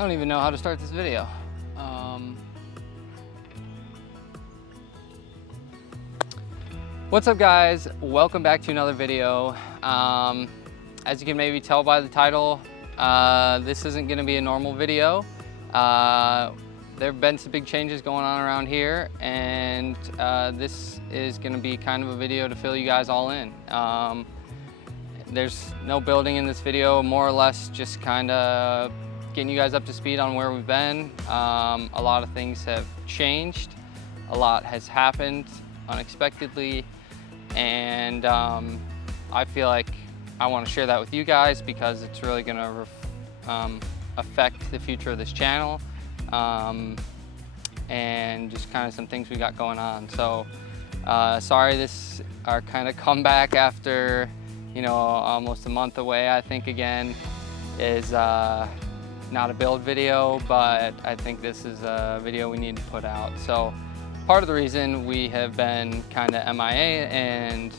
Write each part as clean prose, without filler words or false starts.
I don't even know how to start this video. What's up, guys? Welcome back to another video. As you can maybe tell by the title, this isn't going to be a normal video. There have been some big changes going on around here, and this is going to be kind of a video to fill you guys all in. There's no building in this video, more or less just kind of getting you guys up to speed on where we've been. A lot of things have changed, a lot has happened unexpectedly, and I feel like I want to share that with you guys because it's really going to affect the future of this channel, and just kind of some things we got going on. So sorry, this our kind of comeback after, you know, almost a month away. I think again is not a build video, but I think this is a video we need to put out. So part of the reason we have been kind of MIA and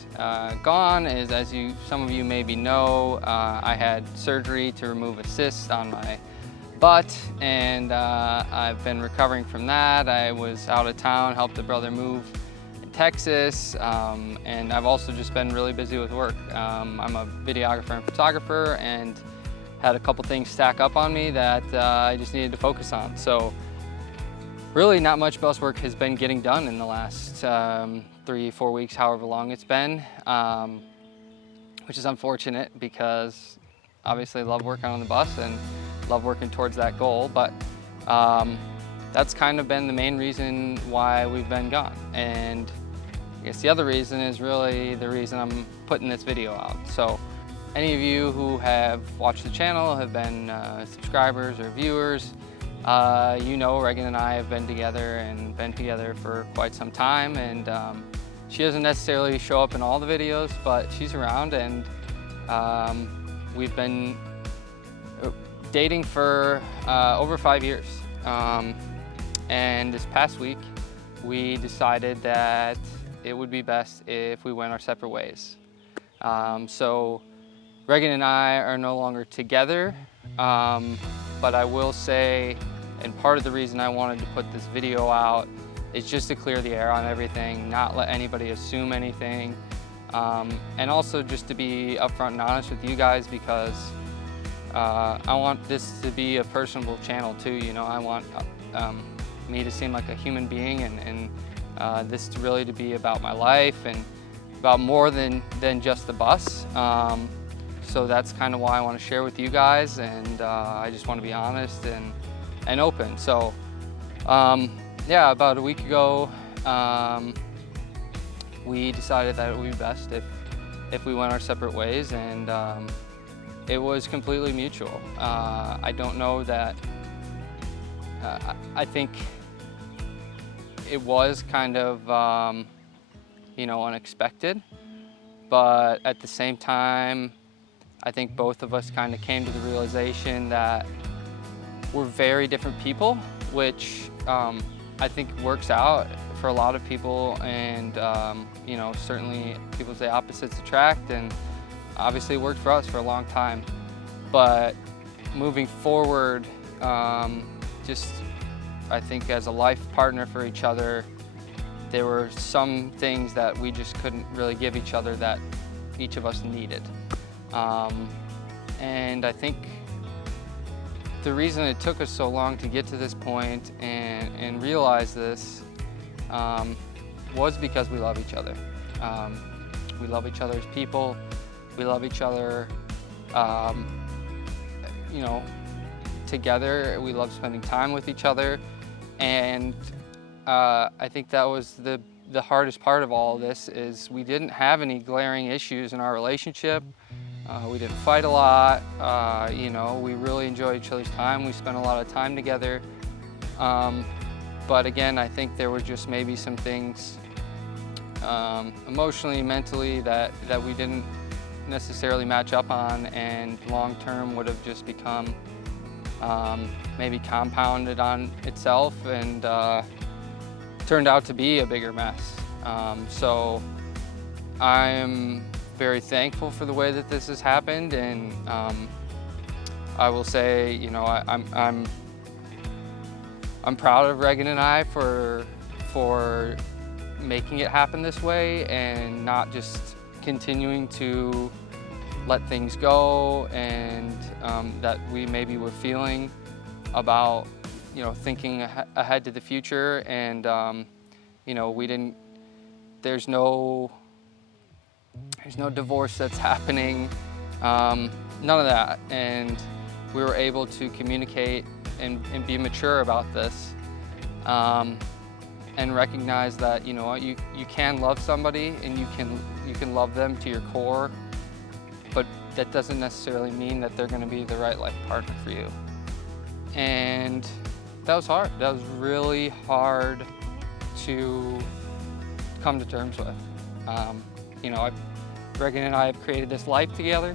gone is, as some of you maybe know, I had surgery to remove a cyst on my butt, and I've been recovering from that. I was out of town, helped a brother move in Texas, and I've also just been really busy with work. I'm a videographer and photographer, and had a couple things stack up on me that I just needed to focus on. So really not much bus work has been getting done in the last 3-4 weeks, however long it's been, which is unfortunate because obviously I love working on the bus and love working towards that goal, but that's kind of been the main reason why we've been gone. And I guess the other reason is really the reason I'm putting this video out. So any of you who have watched the channel, have been subscribers or viewers, you know Reagan and I have been together for quite some time, and she doesn't necessarily show up in all the videos, but she's around, and we've been dating for over 5 years. And this past week, we decided that it would be best if we went our separate ways. So Reagan and I are no longer together, but I will say, and part of the reason I wanted to put this video out is just to clear the air on everything, not let anybody assume anything, and also just to be upfront and honest with you guys, because I want this to be a personable channel too. You know, I want me to seem like a human being, and this really to be about my life and about more than just the bus. So that's kind of why I want to share with you guys, and I just want to be honest and open. So yeah, about a week ago, we decided that it would be best if we went our separate ways, and it was completely mutual. I don't know that, I think it was kind of, you know, unexpected, but at the same time, I think both of us kind of came to the realization that we're very different people, which I think works out for a lot of people, and you know, certainly people say opposites attract, and obviously it worked for us for a long time. But moving forward, just I think as a life partner for each other, there were some things that we just couldn't really give each other that each of us needed. And I think the reason it took us so long to get to this point and realize this was because we love each other. We love each other as people. We love each other, you know, together. We love spending time with each other. And I think that was the hardest part of all of this, is we didn't have any glaring issues in our relationship. We didn't fight a lot. You know, we really enjoyed each other's time. We spent a lot of time together. But again, I think there were just maybe some things emotionally, mentally that we didn't necessarily match up on, and long term would have just become maybe compounded on itself and turned out to be a bigger mess. So I'm very thankful for the way that this has happened, and I will say, you know, I'm I'm proud of Reagan and I for making it happen this way and not just continuing to let things go, and that we maybe were feeling about, you know, thinking ahead to the future, and you know, there's no divorce that's happening, none of that, and we were able to communicate and be mature about this, and recognize that, you know, you can love somebody and you can love them to your core, but that doesn't necessarily mean that they're going to be the right life partner for you. And that was hard. That was really hard to come to terms with. You know, Reagan and I have created this life together,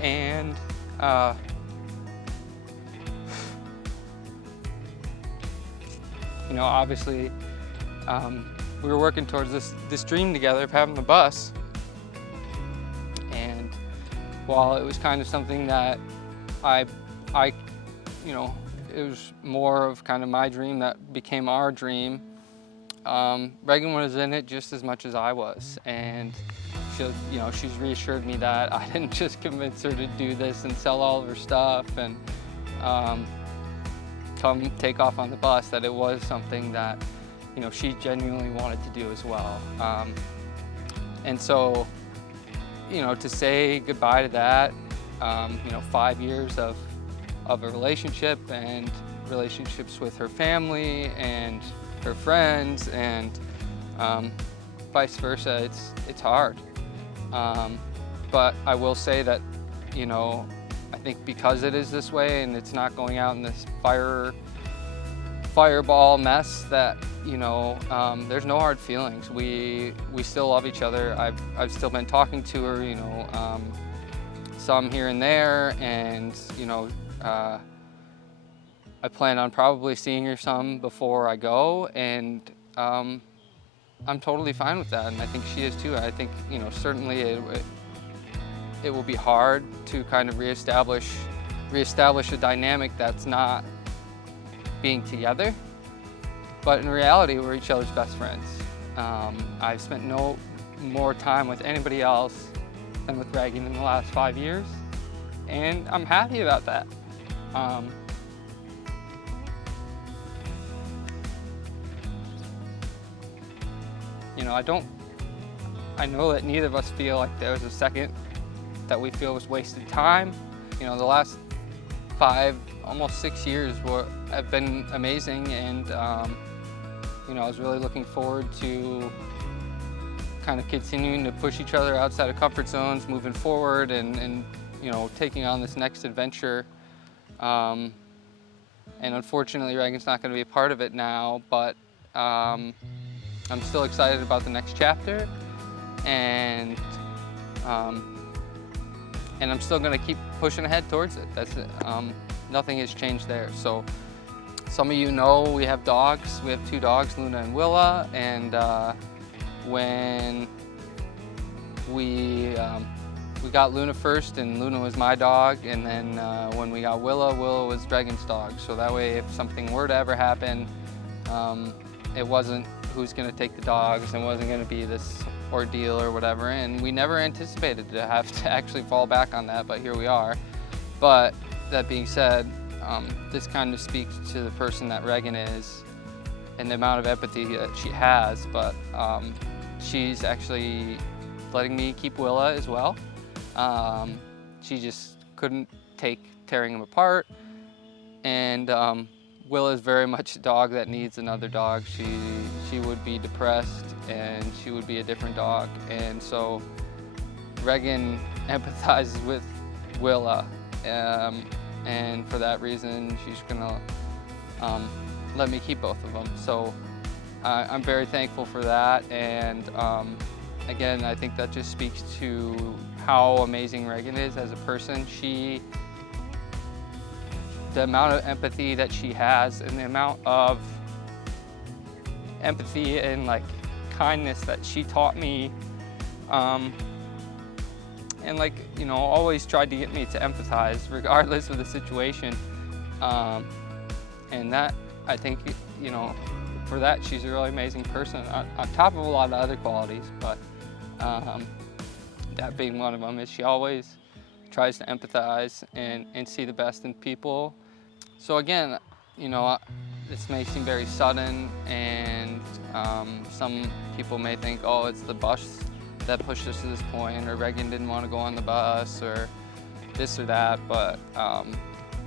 and you know, obviously, we were working towards this dream together of having a bus. And while it was kind of something that I, you know, it was more of kind of my dream that became our dream, Reagan was in it just as much as I was. And you know, she's reassured me that I didn't just convince her to do this and sell all of her stuff and come take off on the bus, that it was something that, you know, she genuinely wanted to do as well. And so, you know, to say goodbye to that, you know, 5 years of a relationship and relationships with her family and her friends and vice versa, it's hard. But I will say that, you know, I think because it is this way and it's not going out in this fireball mess, that, you know, there's no hard feelings. We still love each other. I've still been talking to her, you know, some here and there, and, you know, I plan on probably seeing her some before I go, and I'm totally fine with that, and I think she is too. I think, you know, certainly it will be hard to kind of reestablish a dynamic that's not being together, but in reality, we're each other's best friends. I've spent no more time with anybody else than with Reagan in the last 5 years, and I'm happy about that. You know, I know that neither of us feel like there was a second that we feel was wasted time. You know, the last 5, almost 6 years have been amazing, and you know, I was really looking forward to kind of continuing to push each other outside of comfort zones, moving forward, and you know, taking on this next adventure. And unfortunately, Reagan's not going to be a part of it now, but I'm still excited about the next chapter, and I'm still going to keep pushing ahead towards it. That's it. Nothing has changed there. So some of you know we have dogs. We have 2 dogs, Luna and Willa, and when we got Luna first, and Luna was my dog, and then when we got Willa was Reagan's dog. So that way, if something were to ever happen, it wasn't who's going to take the dogs, and wasn't going to be this ordeal or whatever, and we never anticipated to have to actually fall back on that, but here we are. But that being said, this kind of speaks to the person that Reagan is and the amount of empathy that she has, but she's actually letting me keep Willa as well. She just couldn't take tearing him apart, and Willa is very much a dog that needs another dog. She would be depressed, and she would be a different dog, and so Reagan empathizes with Willa, and for that reason, she's gonna let me keep both of them. So I'm very thankful for that, and again, I think that just speaks to how amazing Reagan is as a person. The amount of empathy that she has, and the amount of empathy and like kindness that she taught me, and like, you know, always tried to get me to empathize regardless of the situation, and that I think, you know, for that, she's a really amazing person, on top of a lot of other qualities, but that being one of them is she always tries to empathize and see the best in people. So again, you know, this may seem very sudden, and some people may think, oh, it's the bus that pushed us to this point, or Reagan didn't want to go on the bus, or this or that, but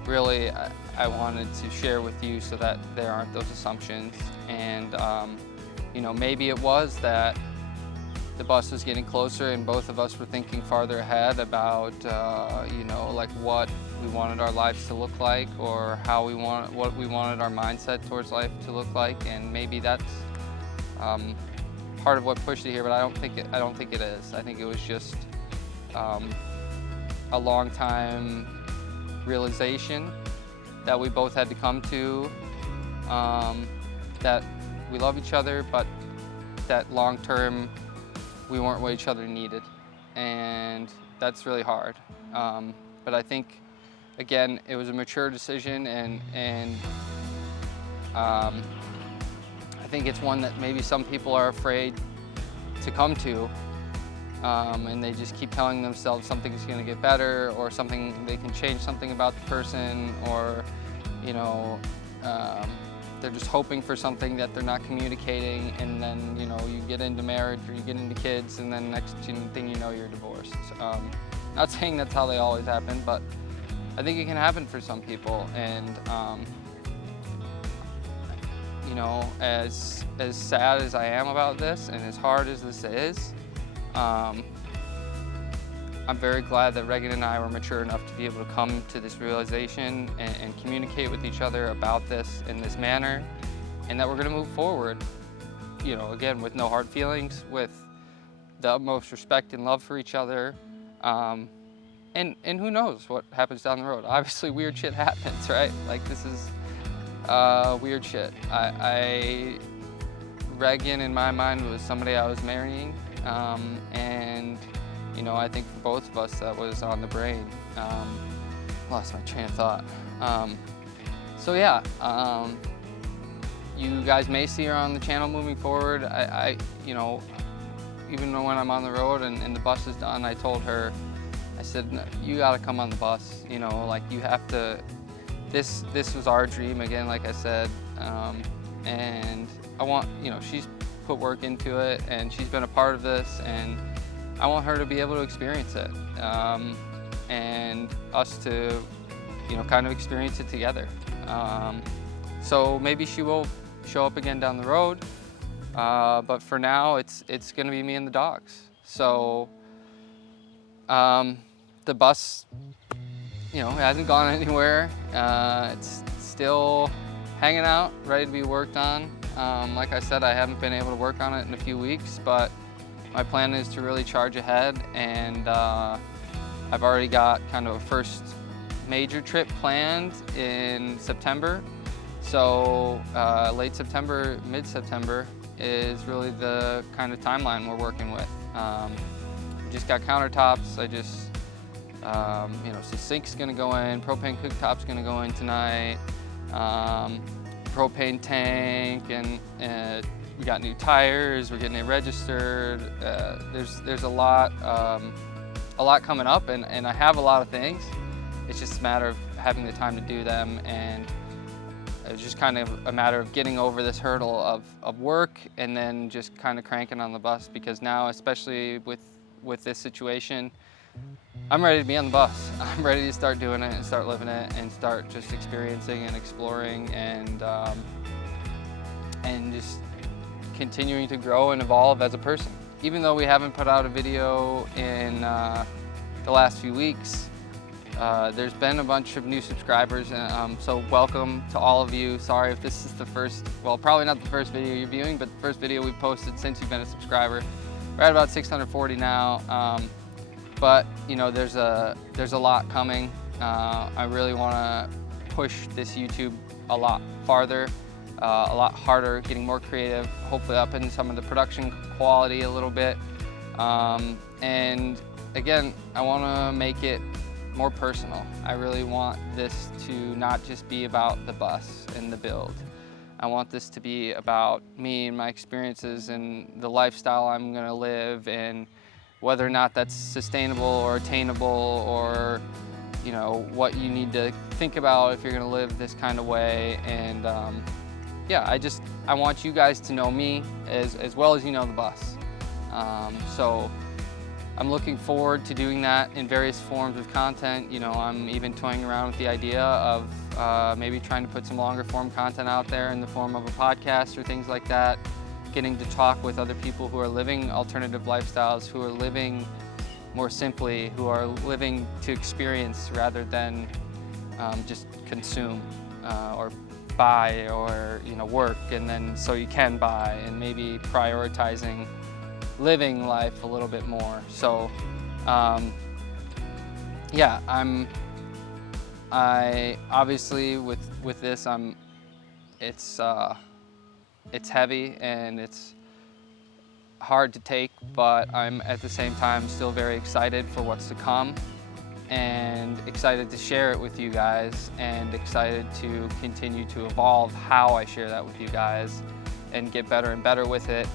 really I wanted to share with you so that there aren't those assumptions. And you know, maybe it was that the bus was getting closer and both of us were thinking farther ahead about you know, like what we wanted our lives to look like, or what we wanted our mindset towards life to look like. And maybe that's part of what pushed it here, but I don't think it is. I think it was just a long time realization that we both had to come to, that we love each other, but that long term we weren't what each other needed, and that's really hard. But I think, again, it was a mature decision, and I think it's one that maybe some people are afraid to come to, and they just keep telling themselves something's going to get better, or they can change something about the person, or you know, they're just hoping for something that they're not communicating, and then, you know, you get into marriage or you get into kids, and then next thing you know, you're divorced. Not saying that's how they always happen, but I think it can happen for some people. And you know, as sad as I am about this, and as hard as this is, I'm very glad that Reagan and I were mature enough to be able to come to this realization and communicate with each other about this in this manner, and that we're going to move forward, you know, again, with no hard feelings, with the utmost respect and love for each other, and who knows what happens down the road. Obviously, weird shit happens, right? Like, this is weird shit. Reagan, in my mind, was somebody I was marrying, and you know, I think for both of us that was on the brain. Lost my train of thought. So yeah, you guys may see her on the channel moving forward. You know, even when I'm on the road and the bus is done, I told her, I said, you gotta come on the bus. You know, like, you have to. This was our dream, again, like I said, and I want, you know, she's put work into it, and she's been a part of this, and I want her to be able to experience it, and us to, you know, kind of experience it together. So maybe she will show up again down the road, but for now, it's going to be me and the dogs. So the bus, you know, hasn't gone anywhere. It's still hanging out, ready to be worked on. Like I said, I haven't been able to work on it in a few weeks, but my plan is to really charge ahead, and I've already got kind of a first major trip planned in September. So late September, mid-September is really the kind of timeline we're working with. Just got countertops. I just, you know, so sink's gonna go in, propane cooktop's gonna go in tonight, propane tank, and we got new tires, we're getting it registered. There's a lot coming up, and I have a lot of things. It's just a matter of having the time to do them, and it's just kind of a matter of getting over this hurdle of work, and then just kind of cranking on the bus, because now, especially with this situation, I'm ready to be on the bus. I'm ready to start doing it and start living it and start just experiencing and exploring, and just continuing to grow and evolve as a person. Even though we haven't put out a video in the last few weeks, there's been a bunch of new subscribers, so welcome to all of you. Sorry if this is the first, well, probably not the first video you're viewing, but the first video we've posted since you've been a subscriber. We're at about 640 now, but you know, there's a lot coming. I really want to push this YouTube a lot farther, a lot harder, getting more creative, hopefully up in some of the production quality a little bit. And again, I want to make it more personal. I really want this to not just be about the bus and the build. I want this to be about me and my experiences and the lifestyle I'm gonna live, and whether or not that's sustainable or attainable, or what you need to think about if you're gonna live this kind of way. And yeah, I want you guys to know me as well as you know the bus. So I'm looking forward to doing that in various forms of content. I'm even toying around with the idea of maybe trying to put some longer form content out there in the form of a podcast or things like that, getting to talk with other people who are living alternative lifestyles, who are living more simply, who are living to experience rather than just consume or buy, or work and then so you can buy, and maybe prioritizing living life a little bit more. So yeah, I obviously with this it's heavy and it's hard to take, but I'm at the same time still very excited for what's to come, and excited to share it with you guys, and excited to continue to evolve how I share that with you guys and get better and better with it.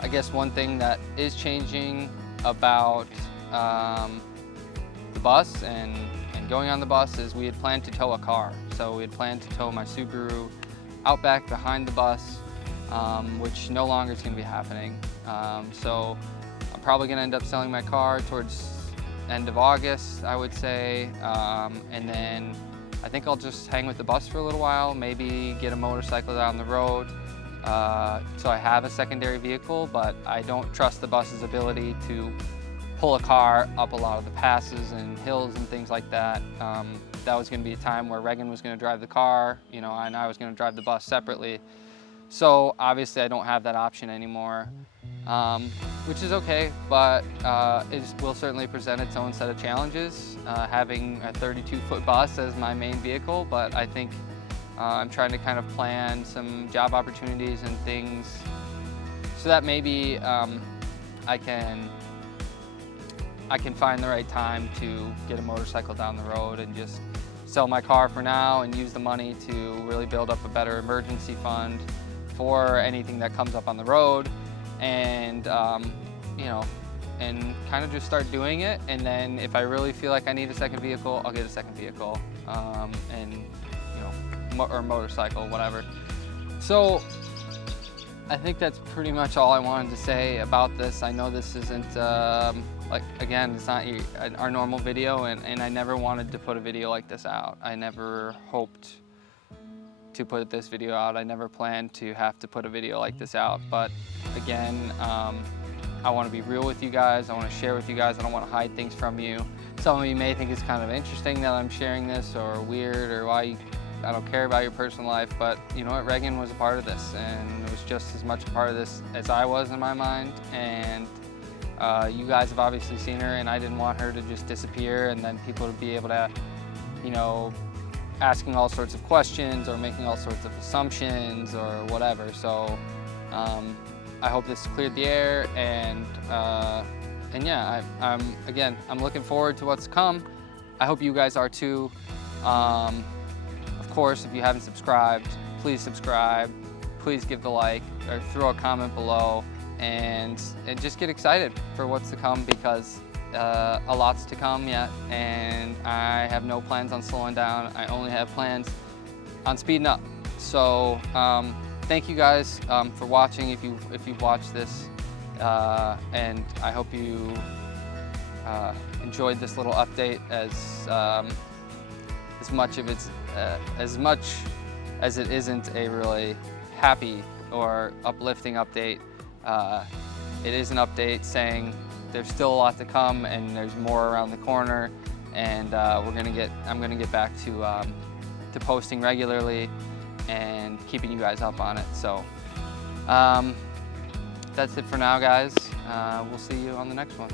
I guess one thing that is changing about the bus and going on the bus is we had planned to tow a car. So we had planned to tow my Subaru Outback behind the bus, which no longer is going to be happening. So I'm probably going to end up selling my car towards end of August, I would say, and then I think I'll just hang with the bus for a little while, maybe get a motorcycle down the road. So I have a secondary vehicle, but I don't trust the bus's ability to pull a car up a lot of the passes and hills and things like that. That was going to be a time where Reagan was going to drive the car, and I was going to drive the bus separately. So obviously I don't have that option anymore, which is okay, but it will certainly present its own set of challenges, having a 32-foot bus as my main vehicle. But I think I'm trying to kind of plan some job opportunities and things so that maybe I can find the right time to get a motorcycle down the road and just sell my car for now and use the money to really build up a better emergency fund for anything that comes up on the road, and and kind of just start doing it. And then if I really feel like I need a second vehicle, I'll get a second vehicle, or motorcycle, whatever. So I think that's pretty much all I wanted to say about this. I know this isn't again, it's not our normal video, and I never wanted to put a video like this out. I never hoped to put this video out. I never planned to have to put a video like this out. But again, I want to be real with you guys. I want to share with you guys. I don't want to hide things from you. Some of you may think it's kind of interesting that I'm sharing this, or weird, or why I don't care about your personal life. But you know what? Reagan was a part of this, and it was just as much a part of this as I was in my mind. And you guys have obviously seen her, and I didn't want her to just disappear and then people to be able to, asking all sorts of questions or making all sorts of assumptions or whatever. So I hope this cleared the air, and yeah, I'm looking forward to what's to come. I hope you guys are too. Of course, if you haven't subscribed, please subscribe. Please give the like or throw a comment below, and just get excited for what's to come, because a lot's to come yet, and I have no plans on slowing down. I only have plans on speeding up. So thank you guys for watching, if you've watched this, and I hope you enjoyed this little update as much as it isn't a really happy or uplifting update. It is an update saying there's still a lot to come, and there's more around the corner, and I'm gonna get back to posting regularly and keeping you guys up on it. So that's it for now, guys. We'll see you on the next one.